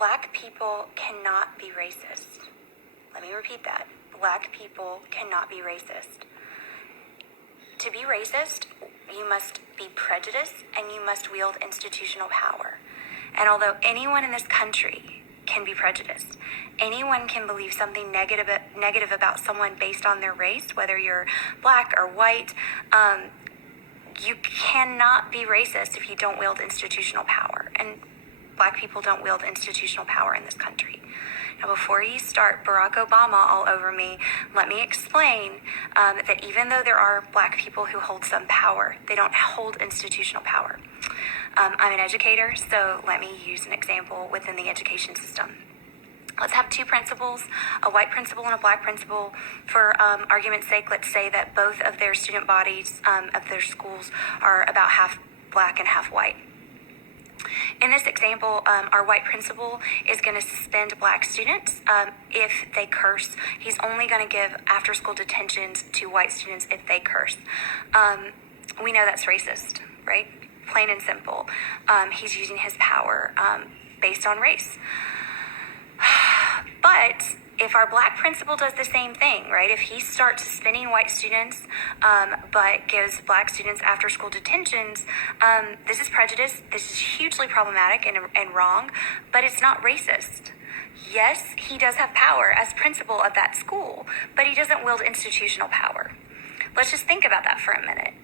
Black people cannot be racist. Let me repeat that. Black people cannot be racist. To be racist, you must be prejudiced and you must wield institutional power. And although anyone in this country can be prejudiced, anyone can believe something negative about someone based on their race, whether you're black or white, you cannot be racist if you don't wield institutional power. And Black people don't wield institutional power in this country. Now, before you start Barack Obama all over me, let me explain that even though there are Black people who hold some power, they don't hold institutional power. I'm an educator, so let me use an example within the education system. Let's have two principals, a white principal and a black principal. For argument's sake, let's say that both of their student bodies of their schools are about half black and half white. In this example, our white principal is going to suspend black students if they curse. He's only going to give after-school detentions to white students if they curse. We know that's racist, right? Plain and simple. He's using his power based on race. But if our black principal does the same thing, right? If he starts suspending white students but gives black students after-school detentions, this is prejudice. This is hugely problematic and wrong, but it's not racist. Yes, he does have power as principal of that school, but he doesn't wield institutional power. Let's just think about that for a minute.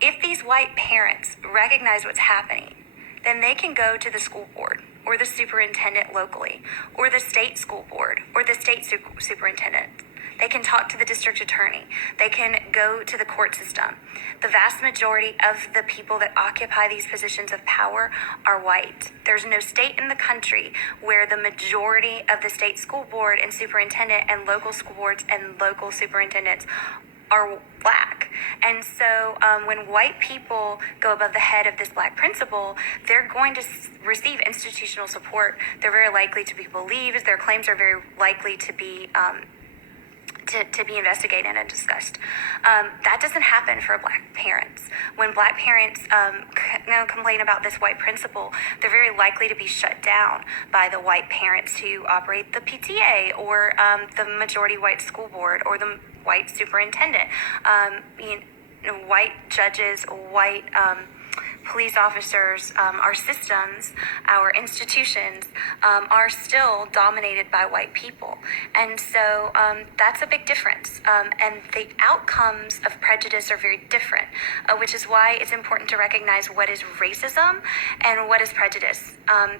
If these white parents recognize what's happening, then they can go to the school board or the superintendent locally or the state school board or the state superintendent. They can talk to the district attorney. They can go to the court system. The vast majority of the people that occupy these positions of power are white. There's no state in the country where the majority of the state school board and superintendent and local school boards and local superintendents are black. And so when white people go above the head of this black principal, they're going to receive institutional support. They're very likely to be believed. Their claims are very likely to be investigated and discussed. That doesn't happen for black parents. When black parents complain about this white principal, they're very likely to be shut down by the white parents who operate the PTA or the majority white school board or the white superintendent. White judges, white police officers, our systems, our institutions are still dominated by white people. And so that's a big difference. And the outcomes of prejudice are very different, which is why it's important to recognize what is racism and what is prejudice.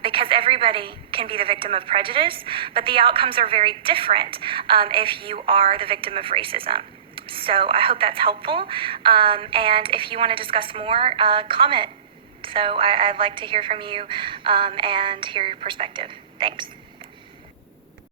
Because everybody can be the victim of prejudice, but the outcomes are very different if you are the victim of racism. So I hope that's helpful. And if you want to discuss more, comment. So I'd like to hear from you and hear your perspective. Thanks.